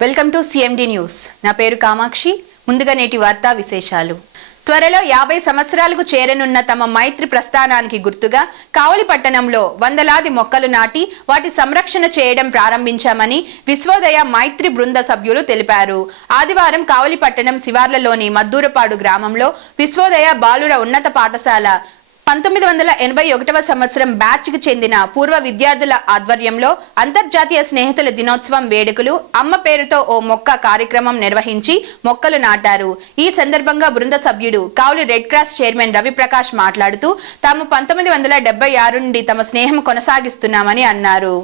Welcome to CMD news నా పేరు కామాక్షి. ముందుగా నేటి వార్తా విశేషాలు. త్వరలో యాభై సంవత్సరాలకు చేరనున్న తమ మైత్రి ప్రస్థానానికి గుర్తుగా కావలి పట్టణంలో వందలాది మొక్కలు నాటి వాటి సంరక్షణ చేయడం ప్రారంభించామని విశ్వోదయ మైత్రి బృంద సభ్యులు తెలిపారు. ఆదివారం కావలి పట్టణం శివార్లలోని మద్దూరపాడు గ్రామంలో విశ్వోదయ బాలుర ఉన్నత పాఠశాల పంతొమ్మిది వందల ఎనభై ఒకటవ సంవత్సరం బ్యాచ్కి చెందిన పూర్వ విద్యార్థుల ఆధ్వర్యంలో అంతర్జాతీయ స్నేహితుల దినోత్సవం వేడుకలు అమ్మ పేరుతో ఓ మొక్క కార్యక్రమం నిర్వహించి మొక్కలు నాటారు. ఈ సందర్భంగా బృంద సభ్యుడు Kavali red cross chairman Raviprakash మాట్లాడుతూ తాము పంతొమ్మిది వందల డెబ్బై ఆరు నుండి తమ స్నేహం కొనసాగిస్తున్నామని అన్నారు.